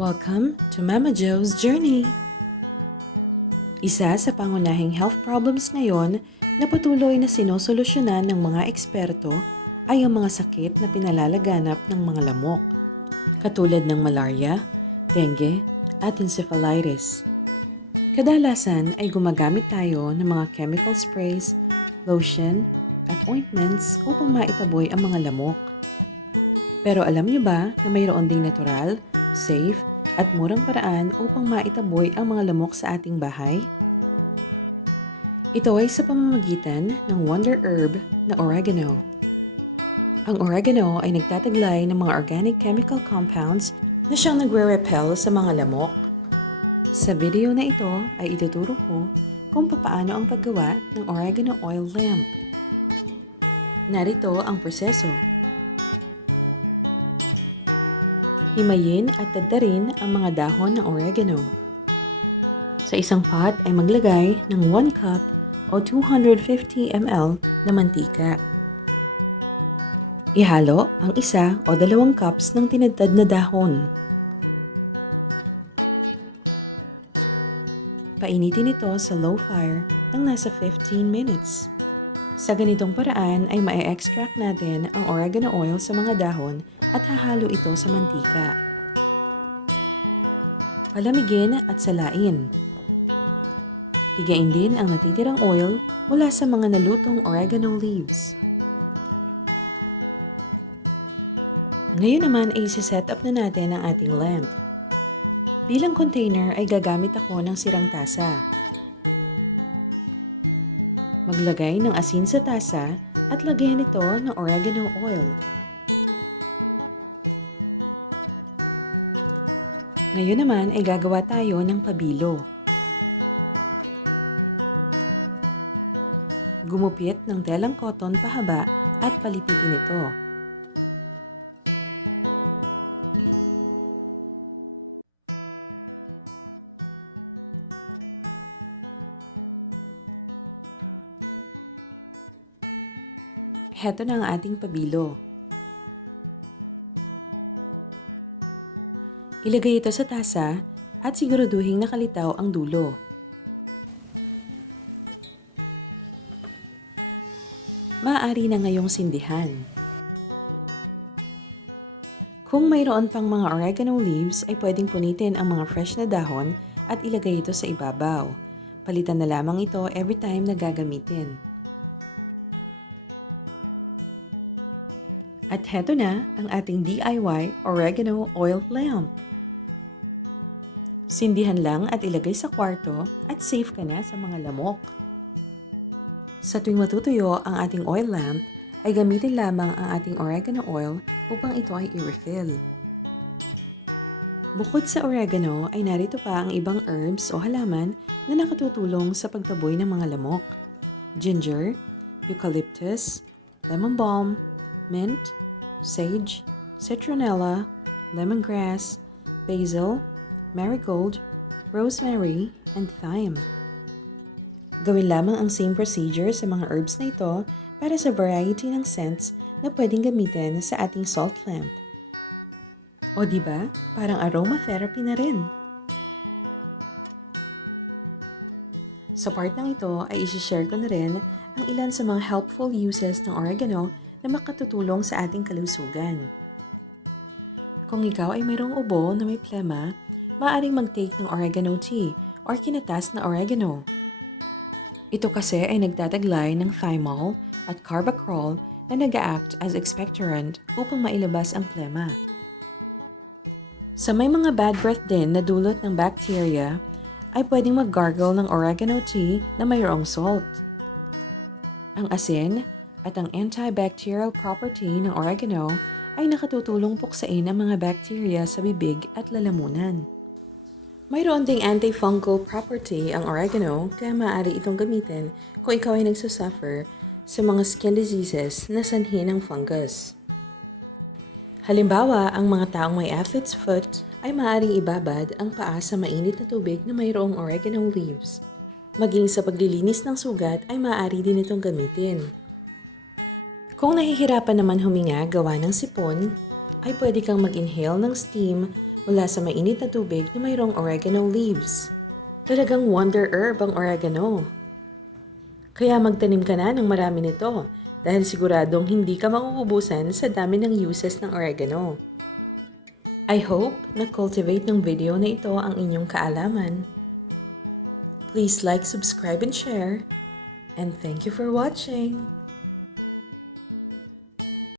Welcome to Mama Jo's Journey! Isa sa pangunahing health problems ngayon na patuloy na sinusolusyonan ng mga eksperto ay ang mga sakit na pinalalaganap ng mga lamok, katulad ng malaria, dengue, at encephalitis. Kadalasan ay gumagamit tayo ng mga chemical sprays, lotion, at ointments upang maitaboy ang mga lamok. Pero alam niyo ba na mayroon ding natural, safe, at murang paraan upang maitaboy ang mga lamok sa ating bahay? Ito ay sa pamamagitan ng wonder herb na oregano. Ang oregano ay nagtataglay ng mga organic chemical compounds na siyang nagre-repel sa mga lamok. Sa video na ito ay ituturo ko kung paano ang paggawa ng oregano oil lamp. Narito ang proseso. Himayin at tadtarin ang mga dahon ng oregano. Sa isang pot ay maglagay ng 1 cup o 250 ml na mantika. Ihalo ang 1 o 2 cups ng tinadtad na dahon. Painitin ito sa low fire ng nasa 15 minutes. Sa ganitong paraan ay ma-extract natin ang oregano oil sa mga dahon at hahalo ito sa mantika. Palamigin at salain. Pigain din ang natitirang oil mula sa mga nalutong oregano leaves. Ngayon naman ay set up na natin ang ating lamp. Bilang container ay gagamit ako ng sirang tasa. Maglagay ng asin sa tasa at lagyan ito ng oregano oil. Ngayon naman ay gagawa tayo ng pabilo. Gumupit ng telang cotton pahaba at palipitin ito. Heto na ang ating pabilo. Ilagay ito sa tasa at siguraduhin nakalitaw ang dulo. Maaari na ngayong sindihan. Kung mayroon pang mga oregano leaves ay pwedeng punitin ang mga fresh na dahon at ilagay ito sa ibabaw. Palitan na lamang ito every time na gagamitin. At heto na ang ating DIY oregano oil lamp. Sindihan lang at ilagay sa kwarto at safe ka na sa mga lamok. Sa tuwing matutuyo ang ating oil lamp, ay gamitin lamang ang ating oregano oil upang ito ay i-refill. Bukod sa oregano ay narito pa ang ibang herbs o halaman na nakatutulong sa pagtaboy ng mga lamok. Ginger, eucalyptus, lemon balm, mint, sage, citronella, lemongrass, basil, marigold, rosemary, and thyme. Gawin lamang ang same procedure sa mga herbs na ito para sa variety ng scents na pwedeng gamitin sa ating salt lamp. O diba, parang aromatherapy na rin. Sa part ng ito ay isi-share ko na rin ang ilan sa mga helpful uses ng oregano na makatutulong sa ating kalusugan. Kung ikaw ay mayroong ubo na may plema, maaaring mag-take ng oregano tea or kinatas na oregano. Ito kasi ay nagtataglay ng thymol at carbacril na nag-act as expectorant upang mailabas ang plema. Sa may mga bad breath din na dulot ng bacteria, ay pwedeng mag-gargle ng oregano tea na mayroong salt. Ang asin at ang antibacterial property ng oregano ay nakatutulong puksain ang mga bacteria sa bibig at lalamunan. Mayroon ding antifungal property ang oregano kaya maaari itong gamitin kung ikaw ay nagsusuffer sa mga skin diseases na sanhi ng fungus. Halimbawa, ang mga taong may athlete's foot ay maaaring ibabad ang paa sa mainit na tubig na mayroong oregano leaves. Maging sa paglilinis ng sugat ay maaari din itong gamitin. Kung nahihirapan naman huminga gawa ng sipon, ay pwede kang mag-inhale ng steam mula sa mainit na tubig na mayroong oregano leaves. Talagang wonder herb ang oregano. Kaya magtanim ka na ng marami nito dahil siguradong hindi ka mauubusan sa dami ng uses ng oregano. I hope na-cultivate ng video na ito ang inyong kaalaman. Please like, subscribe, and share. And thank you for watching!